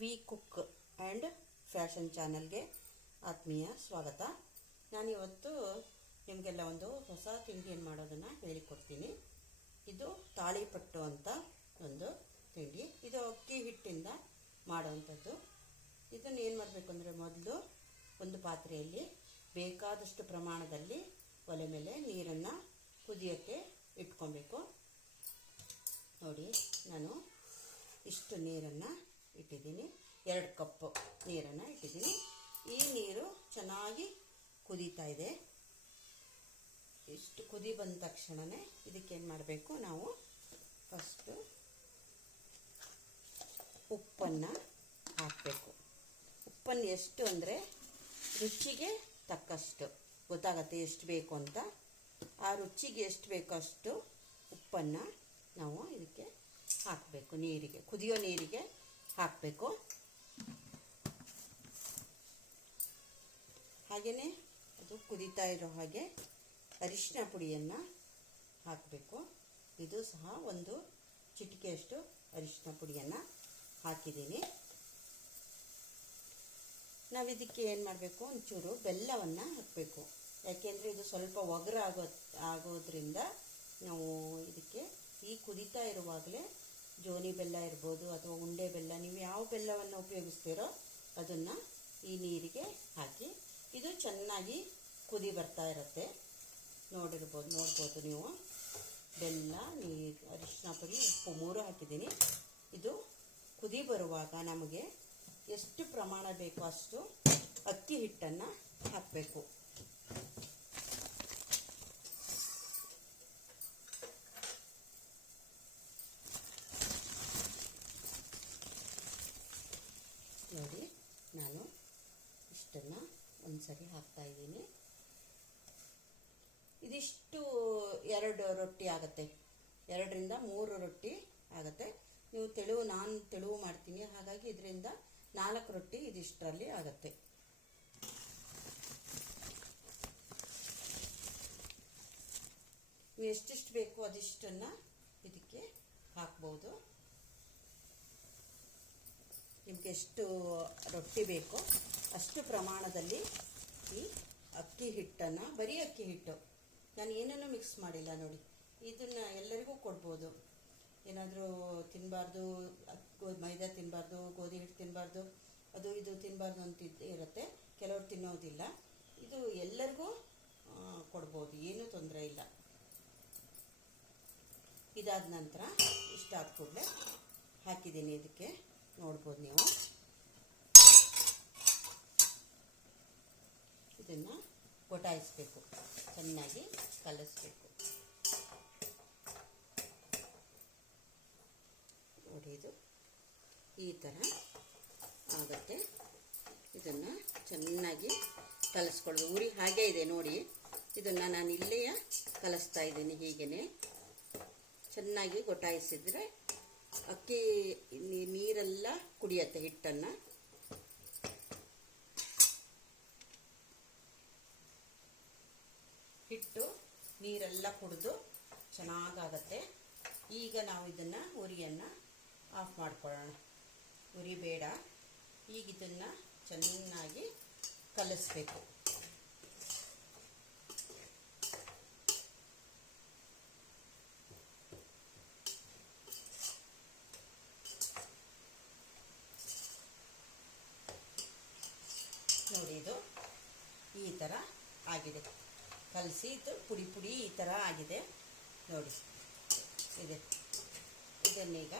V cook and fashion ಚಾನಲ್ಗೆ ಆತ್ಮೀಯ ಸ್ವಾಗತ. ನಾನಿವತ್ತು ನಿಮಗೆಲ್ಲ ಒಂದು ಹೊಸ ತಿಂಡಿಯನ್ನು ಮಾಡೋದನ್ನು ಹೇಳಿಕೊಡ್ತೀನಿ. ಇದು ತಾಳಿಪಟ್ಟು ಅಂತ ಒಂದು ತಿಂಡಿ. ಇದು ಅಕ್ಕಿ ಹಿಟ್ಟಿಂದ ಮಾಡೋವಂಥದ್ದು. ಇದನ್ನು ಏನು ಮಾಡಬೇಕು ಅಂದರೆ, ಮೊದಲು ಒಂದು ಪಾತ್ರೆಯಲ್ಲಿ ಬೇಕಾದಷ್ಟು ಪ್ರಮಾಣದಲ್ಲಿ ಒಲೆ ಮೇಲೆ ನೀರನ್ನು ಕುದಿಯೋಕ್ಕೆ ಇಟ್ಕೊಬೇಕು. ನೋಡಿ, ನಾನು ಇಷ್ಟು ನೀರನ್ನು ಇಟ್ಟಿದ್ದೀನಿ, 2 ಕಪ್ ನೀರನ್ನು ಇಟ್ಟಿದ್ದೀನಿ. ಈ ನೀರು ಚೆನ್ನಾಗಿ ಕುದೀತಾ ಇದೆ. ಇಷ್ಟು ಕುದಿ ಬಂದ ತಕ್ಷಣವೇ ಇದಕ್ಕೇನು ಮಾಡಬೇಕು, ನಾವು ಫಸ್ಟು ಉಪ್ಪನ್ನು ಹಾಕಬೇಕು. ಉಪ್ಪನ್ನು ಎಷ್ಟು ಅಂದರೆ ರುಚಿಗೆ ತಕ್ಕಷ್ಟು ಗೊತ್ತಾಗತ್ತೆ ಎಷ್ಟು ಬೇಕು ಅಂತ. ಆ ರುಚಿಗೆ ಎಷ್ಟು ಬೇಕೋ ಅಷ್ಟು ಉಪ್ಪನ್ನು ನಾವು ಇದಕ್ಕೆ ಹಾಕಬೇಕು. ನೀರಿಗೆ, ಕುದಿಯೋ ನೀರಿಗೆ ಹಾಕಬೇಕು. ಹಾಗೆಯೇ ಅದು ಕುದೀತಾ ಇರೋ ಹಾಗೆ ಅರಿಶಿನ ಪುಡಿಯನ್ನು ಹಾಕಬೇಕು. ಇದು ಸಹ ಒಂದು ಚಿಟಿಕೆಯಷ್ಟು ಅರಿಶಿನ ಪುಡಿಯನ್ನು ಹಾಕಿದ್ದೀನಿ. ನಾವು ಇದಕ್ಕೆ ಏನು ಮಾಡಬೇಕು, ಒಂಚೂರು ಬೆಲ್ಲವನ್ನು ಹಾಕಬೇಕು. ಯಾಕೆಂದರೆ ಇದು ಸ್ವಲ್ಪ ಒಗರು ಆಗೋದ್ರಿಂದ ನಾವು ಇದಕ್ಕೆ ಈ ಕುದೀತಾ ಇರುವಾಗಲೇ ಜೋನಿ ಬೆಲ್ಲ ಇರ್ಬೋದು ಅಥವಾ ಉಂಡೆ ಬೆಲ್ಲ, ನೀವು ಯಾವ ಬೆಲ್ಲವನ್ನು ಉಪಯೋಗಿಸ್ತೀರೋ ಅದನ್ನು ಈ ನೀರಿಗೆ ಹಾಕಿ ಇದು ಚೆನ್ನಾಗಿ ಕುದಿ ಬರ್ತಾ ಇರುತ್ತೆ. ನೋಡ್ಬೋದು ನೀವು. ಬೆಲ್ಲ, ನೀರು, ಅರಿಶಿನ ಪುಡಿ, ಉಪ್ಪು 3 ಹಾಕಿದ್ದೀನಿ. ಇದು ಕುದಿ ಬರುವಾಗ ನಮಗೆ ಎಷ್ಟು ಪ್ರಮಾಣ ಬೇಕೋ ಅಷ್ಟು ಅಕ್ಕಿ ಹಿಟ್ಟನ್ನು ಹಾಕಬೇಕು. ನೋಡಿ, ನಾನು ಇಷ್ಟನ್ನು ಒಂದ್ಸರಿ ಹಾಕ್ತಾ ಇದ್ದೀನಿ. ಇದಿಷ್ಟು 2 ರೊಟ್ಟಿ ಆಗುತ್ತೆ, 2 ರಿಂದ 3 ರೊಟ್ಟಿ ಆಗುತ್ತೆ. ನಾನು ತೆಳುವು ಮಾಡ್ತೀನಿ, ಹಾಗಾಗಿ ಇದರಿಂದ 4 ರೊಟ್ಟಿ ಇದಿಷ್ಟರಲ್ಲಿ ಆಗುತ್ತೆ. ನೀವು ಎಷ್ಟೆಷ್ಟು ಬೇಕು ಅದಿಷ್ಟನ್ನು ಇದಕ್ಕೆ ಹಾಕ್ಬೋದು. ನಿಮಗೆ ಎಷ್ಟು ರೊಟ್ಟಿ ಬೇಕೋ ಅಷ್ಟು ಪ್ರಮಾಣದಲ್ಲಿ ಈ ಅಕ್ಕಿ ಹಿಟ್ಟನ್ನು, ಬರೀ ಅಕ್ಕಿ ಹಿಟ್ಟು, ನಾನು ಏನನ್ನೂ ಮಿಕ್ಸ್ ಮಾಡಿಲ್ಲ. ನೋಡಿ, ಇದನ್ನು ಎಲ್ಲರಿಗೂ ಕೊಡ್ಬೋದು. ಏನಾದರೂ ತಿನ್ನಬಾರ್ದು, ಮೈದಾ ತಿನ್ನಬಾರ್ದು, ಗೋಧಿ ಹಿಟ್ಟು ತಿನ್ನಬಾರ್ದು, ಅದು ಇದು ತಿನ್ನಬಾರ್ದು ಅಂತ ಇರುತ್ತೆ. ಕೆಲವರು ತಿನ್ನೋದಿಲ್ಲ. ಇದು ಎಲ್ಲರಿಗೂ ಕೊಡ್ಬೋದು, ಏನೂ ತೊಂದರೆ ಇಲ್ಲ. ಇದಾದ ನಂತರ ಇಷ್ಟಾದ ಕೂಡಲೇ ಹಾಕಿದ್ದೀನಿ ಇದಕ್ಕೆ. ನೋಡ್ಬೋದು ನೀವು. ಇದನ್ನು ಗೊಟಾಯಿಸ್ಬೇಕು, ಚೆನ್ನಾಗಿ ಕಲಿಸ್ಬೇಕು. ನೋಡಿ, ಇದು ಈ ಥರ ಆಗುತ್ತೆ. ಇದನ್ನು ಚೆನ್ನಾಗಿ ಕಲಿಸ್ಕೊಳ್ಳೋದು. ಉರಿ ಹಾಗೇ ಇದೆ ನೋಡಿ. ಇದನ್ನು ನಾನು ಇಲ್ಲಿಯೇ ಕಲಿಸ್ತಾ ಇದ್ದೀನಿ. ಹೀಗೇ ಚೆನ್ನಾಗಿ ಗೊಟಾಯಿಸಿದರೆ ಅಕ್ಕಿ ನೀರೆಲ್ಲ ಕುಡಿಯತ್ತೆ ಹಿಟ್ಟನ್ನು. ಹಿಟ್ಟು ನೀರೆಲ್ಲ ಕುಡಿದು ಚೆನ್ನಾಗಾಗತ್ತೆ. ಈಗ ನಾವು ಇದನ್ನು ಉರಿಯನ್ನು ಆಫ್ ಮಾಡ್ಕೊಳ್ಳೋಣ. ಉರಿ ಬೇಡ. ಈಗ ಇದನ್ನು ಚೆನ್ನಾಗಿ ಕಲಿಸ್ಬೇಕು. ನೋಡಿ, ಇದು ಈ ಥರ ಆಗಿದೆ. ಕಲಸಿ ಇದು ಪುಡಿ ಪುಡಿ ಈ ಥರ ಆಗಿದೆ ನೋಡಿ. ಇದನ್ನೀಗ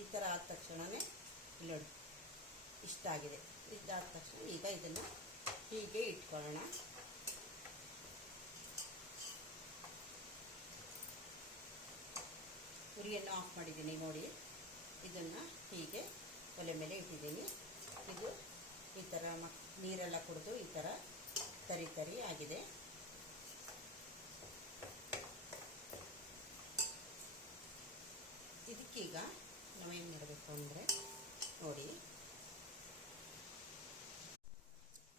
ಈ ಥರ ಆದ ತಕ್ಷಣವೇ ನೋಡಿ ಇಷ್ಟ ಆಗಿದೆ. ಇದಾದ ತಕ್ಷಣ ಈಗ ಇದನ್ನು ಹೀಗೆ ಇಟ್ಕೊಳ್ಳೋಣ. ಉರಿಯನ್ನು ಆಫ್ ಮಾಡಿದ್ದೀನಿ ನೋಡಿ. ಇದನ್ನು ಹೀಗೆ ಒಲೆ ಮೇಲೆ ಇಟ್ಟಿದ್ದೀನಿ. ಇದು ಈ ಥರ ನೀರೆಲ್ಲ ಕುಡಿದು ಈ ಥರ ತರಿ ತರಿ ಆಗಿದೆ. ಇದಕ್ಕೀಗ ನಾವೇನು ಮಾಡಬೇಕು ಅಂದರೆ,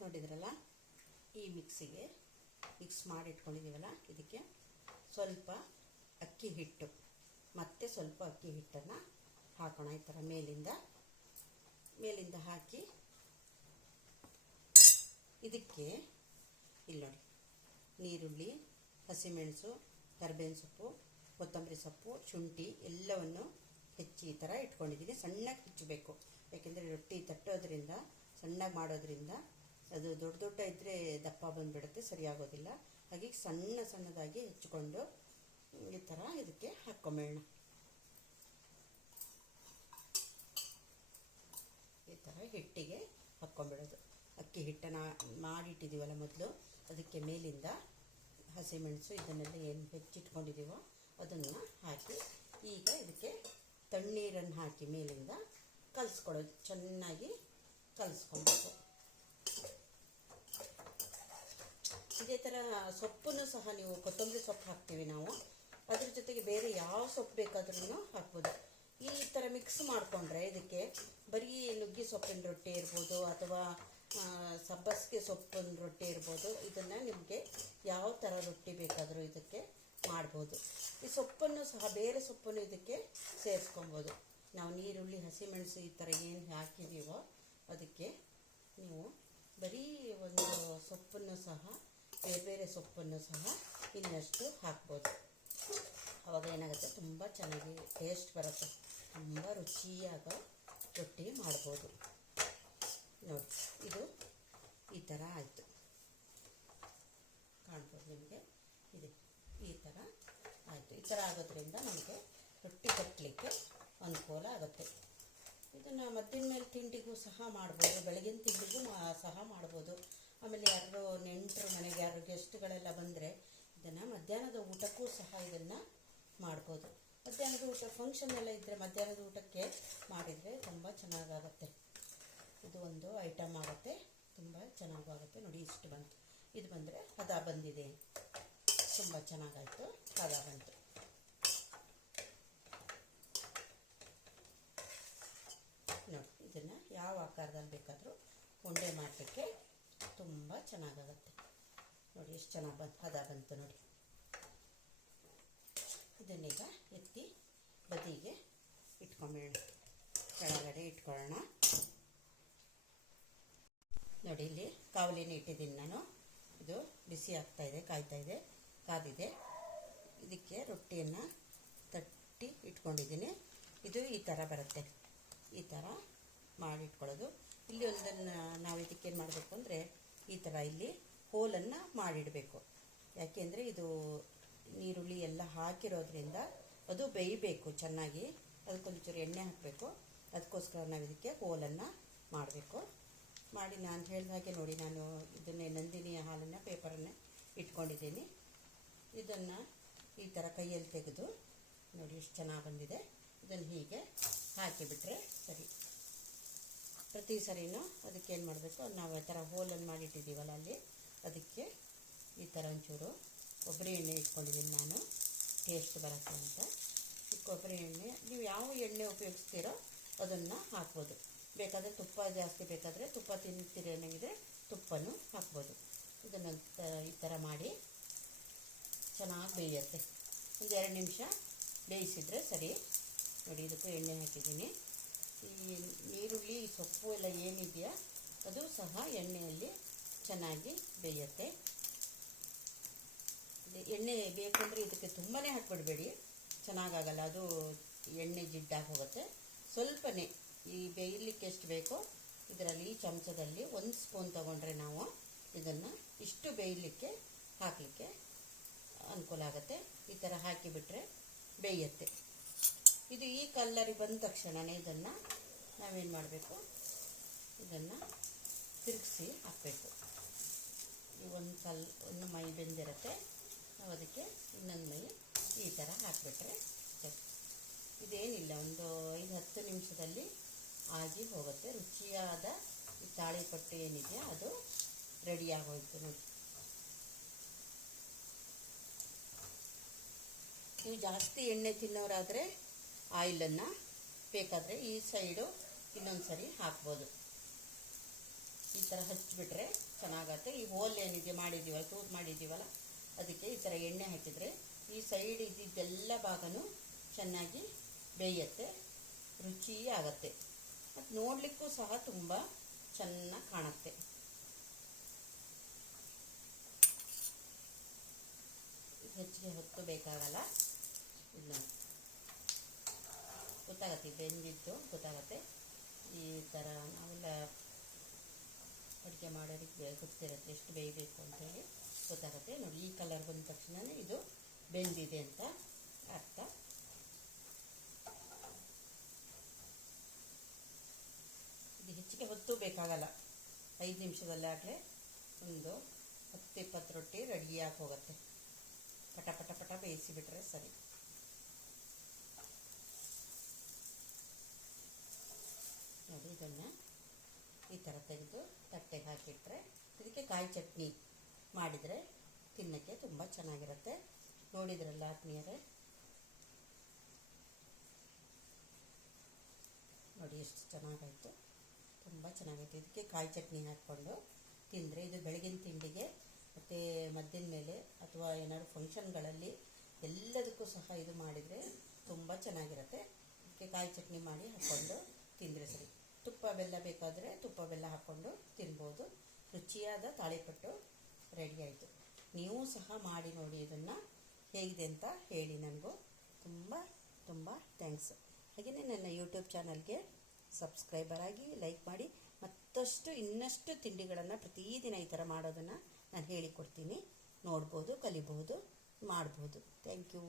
ನೋಡಿದ್ರಲ್ಲ, ಈ ಮಿಕ್ಸ್ ಮಾಡಿ ಇಟ್ಕೊಂಡಿದ್ದೀವಲ್ಲ, ಇದಕ್ಕೆ ಸ್ವಲ್ಪ ಅಕ್ಕಿ ಹಿಟ್ಟು ಮತ್ತೆ ಸ್ವಲ್ಪ ಅಕ್ಕಿ ಹಿಟ್ಟನ್ನು ಹಾಕೋಣ. ಈ ಥರ ಮೇಲಿಂದ ಹಾಕಿ ಇದಕ್ಕೆ ಇಲ್ಲಿ ನೋಡಿ ನೀರುಳ್ಳಿ, ಹಸಿಮೆಣಸು, ಕರಿಬೇವಿನ ಸೊಪ್ಪು, ಕೊತ್ತಂಬರಿ ಸೊಪ್ಪು, ಶುಂಠಿ ಎಲ್ಲವನ್ನು ಹೆಚ್ಚಿ ಈ ಥರ ಇಟ್ಕೊಂಡಿದ್ದೀನಿ. ಸಣ್ಣಗೆ ಹೆಚ್ಚಬೇಕು, ಯಾಕೆಂದರೆ ರೊಟ್ಟಿ ತಟ್ಟೋದ್ರಿಂದ ಸಣ್ಣಗೆ ಮಾಡೋದ್ರಿಂದ ಅದು ದೊಡ್ಡ ದೊಡ್ಡ ಇದ್ದರೆ ದಪ್ಪ ಬಂದುಬಿಡುತ್ತೆ, ಸರಿಯಾಗೋದಿಲ್ಲ. ಹಾಗೆ ಸಣ್ಣದಾಗಿ ಹೆಚ್ಚಿಕೊಂಡು ಈ ಥರ ಇದಕ್ಕೆ ಹಾಕ್ಕೊಂಬೇಡ. ಈ ಥರ ಹಿಟ್ಟಿಗೆ ಹಾಕ್ಕೊಂಬಿಡೋದು. ಅಕ್ಕಿ ಹಿಟ್ಟನ್ನು ಮಾಡಿಟ್ಟಿದ್ದೀವಲ್ಲ ಮೊದಲು, ಅದಕ್ಕೆ ಮೇಲಿಂದ ಹಸಿಮೆಣಸು ಇದನ್ನೆಲ್ಲ ಏನು ಹೆಚ್ಚಿಟ್ಕೊಂಡಿದ್ದೀವೋ ಅದನ್ನು ಹಾಕಿ ಈಗ ಇದಕ್ಕೆ ತಣ್ಣೀರನ್ನು ಹಾಕಿ ಮೇಲಿಂದ ಕಲಿಸ್ಕೊಳ್ಳೋದು. ಚೆನ್ನಾಗಿ ಕಲಿಸ್ಕೊಬೇಕು. ಇದೇ ಥರ ಸೊಪ್ಪನ್ನು ಸಹ ನೀವು ಕೊತ್ತಂಬರಿ ಸೊಪ್ಪು ಹಾಕ್ತೀವಿ ನಾವು, ಅದ್ರ ಜೊತೆಗೆ ಬೇರೆ ಯಾವ ಸೊಪ್ಪು ಬೇಕಾದ್ರೂ ಹಾಕ್ಬೋದು. ಈ ಥರ ಮಿಕ್ಸ್ ಮಾಡಿಕೊಂಡ್ರೆ ಇದಕ್ಕೆ ಬರೀ ನುಗ್ಗೆ ಸೊಪ್ಪಿನ ರೊಟ್ಟಿ ಇರ್ಬೋದು ಅಥವಾ ಸಬ್ಬಸಿಗೆ ಸೊಪ್ಪಿನ ರೊಟ್ಟಿ ಇರ್ಬೋದು. ಇದನ್ನು ನಿಮಗೆ ಯಾವ ಥರ ರೊಟ್ಟಿ ಬೇಕಾದರೂ ಇದಕ್ಕೆ ಮಾಡ್ಬೋದು. ಈ ಸೊಪ್ಪನ್ನು ಸಹ ಬೇರೆ ಸೊಪ್ಪನ್ನು ಇದಕ್ಕೆ ಸೇರಿಸ್ಕೊಬೋದು. ನಾವು ನೀರುಳ್ಳಿ, ಹಸಿಮೆಣಸು ಈ ಥರ ಏನು ಹಾಕಿದ್ದೀವೋ ಅದಕ್ಕೆ ನೀವು ಬರೀ ಒಂದು ಸೊಪ್ಪನ್ನು ಸಹ ಬೇರೆ ಸೊಪ್ಪನ್ನು ಸಹ ಇನ್ನಷ್ಟು ಹಾಕ್ಬೋದು. ಆವಾಗ ಏನಾಗುತ್ತೆ, ತುಂಬ ಚೆನ್ನಾಗಿ ಟೇಸ್ಟ್ ಬರುತ್ತೆ, ತುಂಬ ರುಚಿಯಾದ ರೊಟ್ಟಿ ಮಾಡ್ಬೋದು. ನೋಡಿ, ಇದು ಈ ಥರ ಆಯಿತು, ಕಾಣ್ಬೋದು ನಿಮಗೆ. ಇದೆ ಈ ಥರ ಆಯಿತು. ಈ ಥರ ಆಗೋದ್ರಿಂದ ನಮಗೆ ರೊಟ್ಟಿ ಕಟ್ಟಲಿಕ್ಕೆ ಅನುಕೂಲ ಆಗುತ್ತೆ. ಇದನ್ನು ಮದ್ದಿನ ಮೇಲೆ ತಿಂಡಿಗೂ ಸಹ ಮಾಡ್ಬೋದು, ಬೆಳಗಿನ ತಿಂಡಿಗೂ ಸಹ ಮಾಡ್ಬೋದು. ಆಮೇಲೆ ಯಾರು ನೆಂಟರು ಮನೆಗೆ ಯಾರು ಗೆಸ್ಟ್ಗಳೆಲ್ಲ ಬಂದರೆ ಇದನ್ನು ಮಧ್ಯಾಹ್ನದ ಊಟಕ್ಕೂ ಸಹ ಇದನ್ನು ಮಾಡ್ಬೋದು. ಮಧ್ಯಾಹ್ನದ ಊಟ ಫಂಕ್ಷನ್ ಎಲ್ಲ ಇದ್ದರೆ ಮಧ್ಯಾಹ್ನದ ಊಟಕ್ಕೆ ಮಾಡಿದರೆ ತುಂಬ ಚೆನ್ನಾಗಾಗುತ್ತೆ. ಇದು ಒಂದು ಐಟಮ್ ಆಗುತ್ತೆ, ತುಂಬ ಚೆನ್ನಾಗಾಗುತ್ತೆ. ನೋಡಿ, ಇಷ್ಟು ಬಂತು. ಇದು ಬಂದರೆ ಹದ ಬಂದಿದೆ, ತುಂಬ ಚೆನ್ನಾಗಾಯಿತು, ಹದ ಬಂತು. ನೋಡಿ, ಇದನ್ನು ಯಾವ ಆಕಾರದಲ್ಲಿ ಬೇಕಾದರೂ ಉಂಡೆ ಮಾಡಲಿಕ್ಕೆ ತುಂಬ ಚೆನ್ನಾಗಾಗುತ್ತೆ. ನೋಡಿ ಎಷ್ಟು ಚೆನ್ನಾಗಿ ಹದ ಬಂತು. ನೋಡಿ, ಇದನ್ನೀಗ ಎತ್ತಿ ಬದಿಗೆ ಇಟ್ಕೊಂಬೇಡ, ಕೆಳಗಡೆ ಇಟ್ಕೊಳ್ಳೋಣ. ನೋಡಿ, ಇಲ್ಲಿ ಕಾವಲಿನ ಇಟ್ಟಿದ್ದೀನಿ ನಾನು. ಇದು ಬಿಸಿ ಆಗ್ತಾಯಿದೆ, ಕಾಯ್ತಾಯಿದೆ, ಕಾದಿದೆ. ಇದಕ್ಕೆ ರೊಟ್ಟಿಯನ್ನು ತಟ್ಟಿ ಇಟ್ಕೊಂಡಿದ್ದೀನಿ. ಇದು ಈ ಥರ ಬರುತ್ತೆ, ಈ ಥರ ಮಾಡಿಟ್ಕೊಳ್ಳೋದು. ಇಲ್ಲಿ ಒಂದನ್ನು ನಾವು ಇದಕ್ಕೇನು ಮಾಡಬೇಕು ಅಂದರೆ ಈ ಥರ ಇಲ್ಲಿ ಹೋಲನ್ನು ಮಾಡಿಡಬೇಕು. ಯಾಕೆಂದರೆ ಇದು ನೀರುಳ್ಳಿ ಎಲ್ಲ ಹಾಕಿರೋದ್ರಿಂದ ಅದು ಬೇಯಬೇಕು ಚೆನ್ನಾಗಿ. ಅದಕ್ಕೊಂಚೂರು ಎಣ್ಣೆ ಹಾಕಬೇಕು. ಅದಕ್ಕೋಸ್ಕರ ನಾವು ಇದಕ್ಕೆ ಹೋಲನ್ನು ಮಾಡಬೇಕು. ಮಾಡಿ ನಾನು ಹೇಳಿದ ಹಾಗೆ ನೋಡಿ, ನಾನು ಇದನ್ನೇ ನಂದಿನಿ ಹಾಲನ್ನು ಪೇಪರನ್ನು ಇಟ್ಕೊಂಡಿದ್ದೀನಿ. ಇದನ್ನು ಈ ಥರ ಕೈಯಲ್ಲಿ ತೆಗೆದು ನೋಡಿ ಎಷ್ಟು ಚೆನ್ನಾಗಿ ಬಂದಿದೆ. ಇದನ್ನು ಹೀಗೆ ಹಾಕಿಬಿಟ್ರೆ ಸರಿ. ಪ್ರತಿ ಸರಿನೂ ಅದಕ್ಕೇನು ಮಾಡಬೇಕು, ನಾವು ಆ ಥರ ಹೋಲನ್ನು ಮಾಡಿಟ್ಟಿದ್ದೀವಲ್ಲ ಅಲ್ಲಿ ಅದಕ್ಕೆ ಈ ಥರ ಒಂಚೂರು ಕೊಬ್ಬರಿ ಎಣ್ಣೆ ಇಟ್ಕೊಂಡಿದ್ದೀನಿ ನಾನು, ಟೇಸ್ಟ್ ಬರುತ್ತೆ ಅಂತ. ಈ ಕೊಬ್ಬರಿ ಎಣ್ಣೆ ನೀವು ಯಾವ ಎಣ್ಣೆ ಉಪಯೋಗಿಸ್ತೀರೋ ಅದನ್ನು ಹಾಕ್ಬೋದು. ಬೇಕಾದರೆ ತುಪ್ಪ ಜಾಸ್ತಿ ಬೇಕಾದರೆ ತುಪ್ಪ ತಿಂತೀರಿ ಅನ್ನಂಗಿದ್ರೆ ತುಪ್ಪನೂ ಹಾಕ್ಬೋದು. ಇದನ್ನು ಈ ಥರ ಮಾಡಿ ಚೆನ್ನಾಗಿ ಬೇಯುತ್ತೆ. ಒಂದು 2 ನಿಮಿಷ ಬೇಯಿಸಿದರೆ ಸರಿ. ನೋಡಿ, ಇದಕ್ಕೂ ಎಣ್ಣೆ ಹಾಕಿದ್ದೀನಿ. ಈ ನೀರುಳ್ಳಿ, ಸೊಪ್ಪು ಎಲ್ಲ ಏನಿದೆಯಾ ಅದು ಸಹ ಎಣ್ಣೆಯಲ್ಲಿ ಚೆನ್ನಾಗಿ ಬೇಯುತ್ತೆ. ಎಣ್ಣೆ ಬೇಕಂದರೆ ಇದಕ್ಕೆ ತುಂಬಾ ಹಾಕ್ಬಿಡಬೇಡಿ, ಚೆನ್ನಾಗಾಗಲ್ಲ, ಅದು ಎಣ್ಣೆ ಜಿಡ್ಡಾಗಿ ಹೋಗುತ್ತೆ. ಸ್ವಲ್ಪನೇ ಈ ಬೇಯಲಿಕ್ಕೆ ಎಷ್ಟು ಬೇಕೋ ಇದರಲ್ಲಿ ಈ ಚಮಚದಲ್ಲಿ 1 ಸ್ಪೂನ್ ತೊಗೊಂಡ್ರೆ ನಾವು ಇದನ್ನು ಇಷ್ಟು ಬೇಯಲಿಕ್ಕೆ ಹಾಕಲಿಕ್ಕೆ ಅನುಕೂಲ ಆಗುತ್ತೆ. ಈ ಥರ ಹಾಕಿಬಿಟ್ರೆ ಬೇಯುತ್ತೆ. ಇದು ಈ ಕಲ್ಲರಿಗೆ ಬಂದ ತಕ್ಷಣವೇ ಇದನ್ನು ನಾವೇನು ಮಾಡಬೇಕು, ಇದನ್ನು ತಿರುಗಿಸಿ ಹಾಕಬೇಕು. ಈ ಒಂದು ಮೈ ಬೆಂದಿರುತ್ತೆ, ನಾವು ಅದಕ್ಕೆ ಇನ್ನೊಂದು ಮೈ ಈ ಥರ ಹಾಕಿಬಿಟ್ರೆ ಸರಿ. ಇದೇನಿಲ್ಲ, ಒಂದು 5-10 ನಿಮಿಷದಲ್ಲಿ ಆಗಿ ಹೋಗುತ್ತೆ. ರುಚಿಯಾದ ಈ ತಾಳಿಪಟ್ಟು ಏನಿದೆಯಾ ಅದು ರೆಡಿಯಾಗೋಯ್ತು. ನೋಡಿ, ನೀವು ಜಾಸ್ತಿ ಎಣ್ಣೆ ತಿನ್ನೋರಾದರೆ ಆಯಿಲನ್ನು ಬೇಕಾದರೆ ಈ ಸೈಡು ಇನ್ನೊಂದು ಸರಿ ಹಾಕ್ಬೋದು. ಈ ಥರ ಹಚ್ಚಿಬಿಟ್ರೆ ಚೆನ್ನಾಗತ್ತೆ. ಈ ಹೋಲ್ ಏನಿದೆ ಮಾಡಿದ್ದೀವಲ್ಲ, ತೂತು ಮಾಡಿದ್ದೀವಲ್ಲ, ಅದಕ್ಕೆ ಈ ಥರ ಎಣ್ಣೆ ಹಾಕಿದರೆ ಈ ಸೈಡ್ ಇದ್ದಿದ್ದೆಲ್ಲ ಭಾಗನೂ ಚೆನ್ನಾಗಿ ಬೇಯುತ್ತೆ, ರುಚಿ ಆಗುತ್ತೆ. ಮತ್ತು ನೋಡಲಿಕ್ಕೂ ಸಹ ತುಂಬ ಚೆನ್ನಾಗಿ ಕಾಣುತ್ತೆ. ಹೆಚ್ಚಿಗೆ ಹೊತ್ತು ಬೇಕಾಗಲ್ಲ. ಇಲ್ಲ ಗೊತ್ತಾಗತ್ತೆ, ಬೆಂದಿದ್ದು ಗೊತ್ತಾಗತ್ತೆ. ಈ ಥರ ನಾವೆಲ್ಲ ಅಡುಗೆ ಮಾಡೋರಿಗೆ ಗೊತ್ತಿರುತ್ತೆ ಎಷ್ಟು ಬೇಯಬೇಕು ಅಂತೇಳಿ ಗೊತ್ತಾಗುತ್ತೆ. ನೋಡಿ, ಈ ಕಲರ್ ಬಂದ ತಕ್ಷಣವೇ ಇದು ಬೆಂದಿದೆ ಅಂತ ಅರ್ಥ. ಇದು ಹೆಚ್ಚಿಗೆ ಹೊತ್ತು ಬೇಕಾಗಲ್ಲ, 5 ನಿಮಿಷದಲ್ಲಾಗಲೇ ಒಂದು 10-20 ರೊಟ್ಟಿ ರೆಡಿಯಾಗಿ ಹೋಗುತ್ತೆ. ಪಟ ಪಟ ಪಟ ಬೇಯಿಸಿಬಿಟ್ರೆ ಸರಿ. ನೋಡಿ, ಇದನ್ನು ಈ ಥರ ತೆಗೆದು ತಟ್ಟೆಗೆ ಹಾಕಿಟ್ರೆ ಇದಕ್ಕೆ ಕಾಯಿ ಚಟ್ನಿ ಮಾಡಿದರೆ ತಿನ್ನೋಕ್ಕೆ ತುಂಬ ಚೆನ್ನಾಗಿರುತ್ತೆ. ನೋಡಿದ್ರಲ್ಲ ಆತ್ಮೀಯರೇ, ನೋಡಿ ಎಷ್ಟು ಚೆನ್ನಾಗಾಯಿತು, ತುಂಬ ಚೆನ್ನಾಗೈತೆ. ಇದಕ್ಕೆ ಕಾಯಿ ಚಟ್ನಿ ಹಾಕ್ಕೊಂಡು ತಿಂದರೆ ಇದು ಬೆಳಗಿನ ತಿಂಡಿಗೆ ಮತ್ತು ಮದ್ದಿನ ಮೇಲೆ ಅಥವಾ ಏನಾದ್ರು ಫಂಕ್ಷನ್ಗಳಲ್ಲಿ ಎಲ್ಲದಕ್ಕೂ ಸಹ ಇದು ಮಾಡಿದರೆ ತುಂಬ ಚೆನ್ನಾಗಿರುತ್ತೆ. ಇದಕ್ಕೆ ಕಾಯಿ ಚಟ್ನಿ ಮಾಡಿ ಹಾಕ್ಕೊಂಡು ತಿಂದರೆ ಸರಿ. ತುಪ್ಪ ಬೆಲ್ಲ ಬೇಕಾದರೆ ತುಪ್ಪ ಬೆಲ್ಲ ಹಾಕ್ಕೊಂಡು ತಿನ್ಬೋದು. ರುಚಿಯಾದ ತಾಳಿಪಟ್ಟು ರೆಡಿ ಆಯಿತು. ನೀವು ಸಹ ಮಾಡಿ ನೋಡಿ, ಇದನ್ನು ಹೇಗಿದೆ ಅಂತ ಹೇಳಿ. ನನಗೂ ತುಂಬ ತುಂಬ ಥ್ಯಾಂಕ್ಸ್. ಹಾಗೆಯೇ ನನ್ನ ಯೂಟ್ಯೂಬ್ ಚಾನಲ್ಗೆ ಸಬ್ಸ್ಕ್ರೈಬರ್ ಆಗಿ, ಲೈಕ್ ಮಾಡಿ. ಮತ್ತಷ್ಟು ಇನ್ನಷ್ಟು ತಿಂಡಿಗಳನ್ನು ಪ್ರತಿದಿನ ಈ ಥರ ಮಾಡೋದನ್ನು ನಾನು ಹೇಳಿಕೊಡ್ತೀನಿ. ನೋಡ್ಬೋದು, ಕಲಿಬೋದು, ಮಾಡ್ಬೋದು. Thank you.